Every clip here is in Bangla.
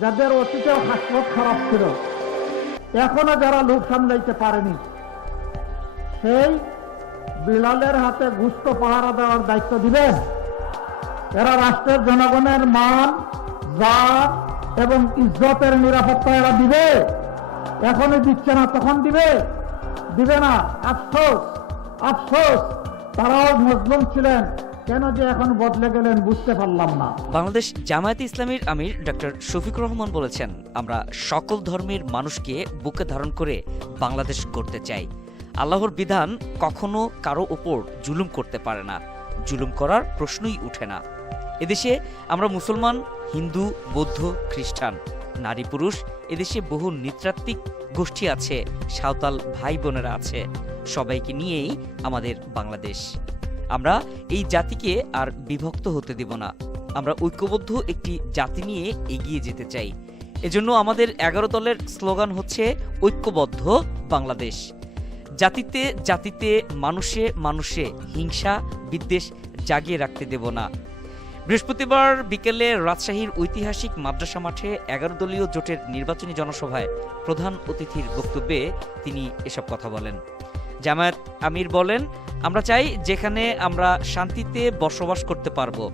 যাদের অতীতেও হাসপাত খারাপ ছিল, এখনো যারা লোক সামলাইতে পারেনি, সেই বিলালের হাতে গুস্ত পাহারা দেওয়ার দায়িত্ব দিবেন? এরা রাষ্ট্রের জনগণের মান, জাত এবং ইজ্জতের নিরাপত্তা এরা দিবে? এখনই দিচ্ছে না, তখন দিবে? দিবে না। আফসোস, আফসোস, তারাও মজলুম ছিলেন, কেন যে এখন বদলে গেলেন বুঝতে পারলাম না। বাংলাদেশ জামায়াতে ইসলামীর আমির ডক্টর শফিকুর রহমান বলেছেন, আমরা সকল ধর্মের মানুষকে বুকে ধারণ করে বাংলাদেশ গড়তে চাই। আল্লাহর বিধান কখনো কারো উপর জুলুম করতে পারে না, জুলুম করার প্রশ্নই উঠে না। এদেশে আমরা মুসলমান, হিন্দু, বৌদ্ধ, খ্রিস্টান, নারী পুরুষ, এদেশে বহু নৃতাত্ত্বিক গোষ্ঠী আছে, সাঁওতাল ভাই বোনেরা আছে, সবাইকে নিয়েই আমাদের বাংলাদেশ। আমরা এই জাতিকে আর বিভক্ত হতে দেব না। আমরা ঐক্যবদ্ধ একটি জাতি নিয়ে এগিয়ে যেতে চাই। এজন্য আমাদের 11 দলের স্লোগান হচ্ছে ঐক্যবদ্ধ বাংলাদেশ। জাতিতে জাতিতে, মানুষে মানুষে হিংসা বিদ্বেষ জাগিয়ে রাখতে দেব না। বৃহস্পতিবার বিকেলে রাজশাহীর ঐতিহাসিক মাদ্রাসা মাঠে 11 দলীয় জোটের নির্বাচনী জনসভায় প্রধান অতিথির বক্তব্যে তিনি এসব কথা বলেন। জামায়াত আমির বলেন, আমরা চাই যেখানে আমরা শান্তিতে বসবাস করতে পারবো।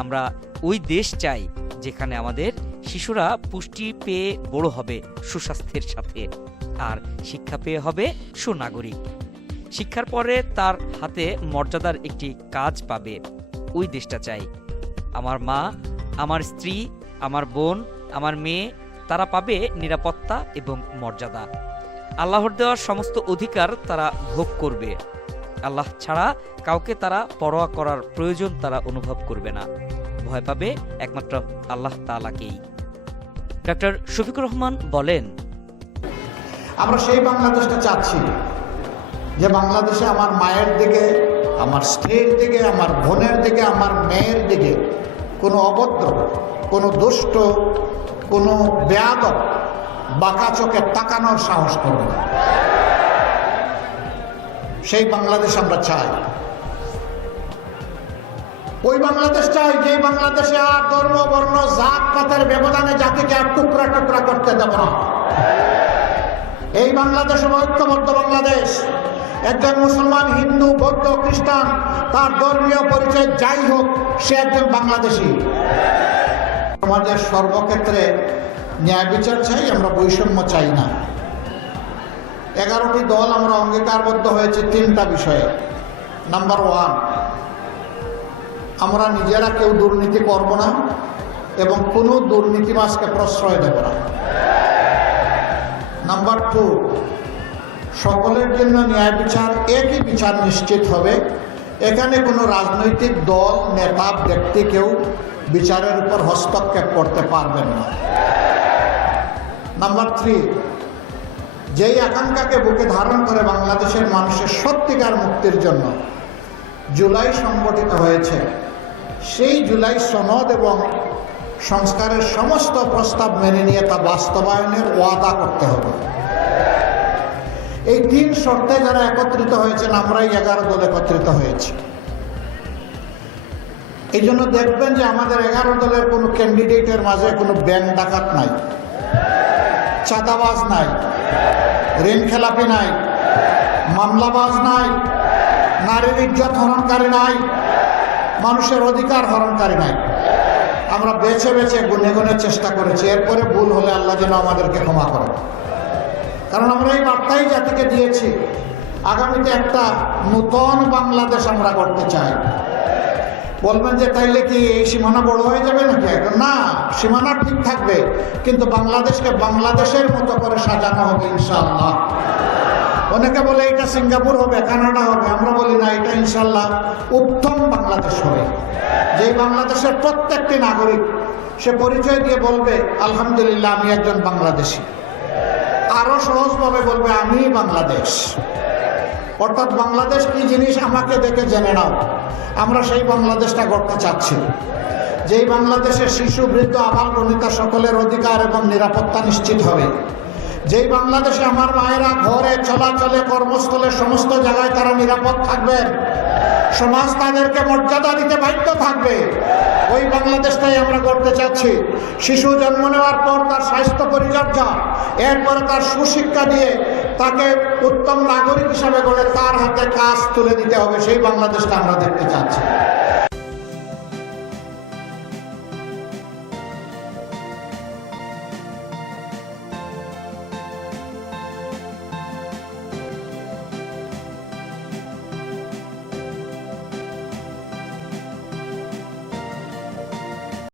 আমরা ওই দেশ চাই যেখানে আমাদের শিশুরা পুষ্টি পেয়ে বড় হবে সুস্বাস্থ্যের সাথে, আর শিক্ষা পেয়ে হবে সুনাগরিক। শিক্ষার পরে তার হাতে মর্যাদার একটি কাজ পাবে, ওই দেশটা চাই। আমার মা, আমার স্ত্রী, আমার বোন, আমার মেয়ে, তারা পাবে নিরাপত্তা এবং মর্যাদা। আল্লাহর দেওয়ার সমস্ত অধিকার তারা ভোগ করবে। আল্লাহ ছাড়া কাউকে তারা পরোয়া করার প্রয়োজন তারা অনুভব করবে না। ভয় পাবে একমাত্র আল্লাহ তাআলাকেই। ডক্টর শফিকুর রহমান বলেন, আমরা সেই বাংলাদেশটা চাচ্ছি যে বাংলাদেশে আমার মায়ের দিকে, আমার স্ত্রীর দিকে, আমার বোনের দিকে, আমার মেয়ের দিকে কোনো অভদ্র, কোনো দুষ্ট, কোনো বেয়াদব বাঁকা চোখে তাকানোর সাহস করবে না। সেই বাংলাদেশ আমরা চাই। ওই বাংলাদেশ চাই যে বাংলাদেশে আর ধর্ম, বর্ণ, জাত পাতের ব্যবধানে জাতিকে আর টুকরা টুকরা করতে দেব না। এই বাংলাদেশ ঐক্যবদ্ধ বাংলাদেশ। একজন মুসলমান, হিন্দু, বৌদ্ধ, খ্রিস্টান, তার ধর্মীয় পরিচয় যাই হোক, সে একজন বাংলাদেশী। সমাজের সর্বক্ষেত্রে ন্যায় বিচার চাই, আমরা বৈষম্য চাই না। 11টি দল আমরা অঙ্গীকারবদ্ধ হয়েছে 3টা বিষয়ে। নাম্বার 1, আমরা নিজেরা কেউ দুর্নীতি করব না এবং কোনো দুর্নীতিবাজকে প্রশ্রয় দেব না। নাম্বার 2, সকলের জন্য ন্যায় বিচার, একই বিচার নিশ্চিত হবে। এখানে কোনো রাজনৈতিক দল, নেতা, ব্যক্তি কেউ বিচারের উপর হস্তক্ষেপ করতে পারবেন না। নাম্বার 3, যেই আকাঙ্ক্ষাকে বুকে ধারণ করে বাংলাদেশের মানুষের সত্যিকার মুক্তির জন্য জুলাই সংগঠিত হয়েছে, সেই জুলাই সনদ এবং সংস্কারের সমস্ত প্রস্তাব মেনে নিয়ে তা বাস্তবায়নের ওয়াদা করতে হবে। এই 3 শর্তে যারা একত্রিত হয়েছেন, আমরাই 11 দল একত্রিত হয়েছি। এই জন্য দেখবেন যে আমাদের 11 দলের কোনো ক্যান্ডিডেটের মাঝে কোনো ব্যাংক ডাকাত নাই, চাঁদাবাজ নাই, ঋণ খেলাপি নাই, মামলাবাজ নাই, নারীর ইজ্জত হরণকারী নাই, মানুষের অধিকার হরণকারী নাই। আমরা বেছে বেছে গুনে গুনে চেষ্টা করেছি। এরপরে ভুল হলে আল্লাহ যেন আমাদেরকে ক্ষমা করেন। কারণ আমরা এই বার্তাই জাতিকে দিয়েছি, আগামীতে একটা নূতন বাংলাদেশ আমরা করতে চাই। বলবেন যে তাইলে কি এই সীমানা বড় হয়ে যাবে নাকি? না, সীমানা ঠিক থাকবে, কিন্তু বাংলাদেশকে বাংলাদেশের মতো করে সাজানো হবে ইনশাআল্লাহ। অনেকে বলে এটা সিঙ্গাপুর হবে, কানাডা হবে, আমরা বলি না, এটা ইনশাআল্লাহ উত্তম বাংলাদেশ হবে। যে বাংলাদেশের প্রত্যেকটি নাগরিক সে পরিচয় দিয়ে বলবে আলহামদুলিল্লাহ আমি একজন বাংলাদেশী। আরো সহজভাবে বলবে আমি বাংলাদেশ। অর্থাৎ বাংলাদেশ কি জিনিস আমাকে দেখে জেনে নাও। আমরা সেই বাংলাদেশটা গড়তে চাচ্ছি, যেই বাংলাদেশে শিশু, বৃদ্ধ, আবাল বনিতা সকলের অধিকার এবং নিরাপত্তা নিশ্চিত হবে, যেই বাংলাদেশে আমার মায়েরা ঘরে চলাচলে কর্মস্থলে সমস্ত জায়গায় তারা নিরাপদ থাকবেন, সমাজ তাদেরকে মর্যাদা দিতে বাধ্য থাকবে, ওই বাংলাদেশটাই আমরা গড়তে চাচ্ছি। শিশু জন্ম নেওয়ার পর তার স্বাস্থ্য পরিচর্যা, এরপরে তার সুশিক্ষা দিয়ে তাকে উত্তম নাগরিক হিসাবে গড়ে তার হাতে কাজ তুলে দিতে হবে, সেই বাংলাদেশটা আমরা দেখতে চাচ্ছি।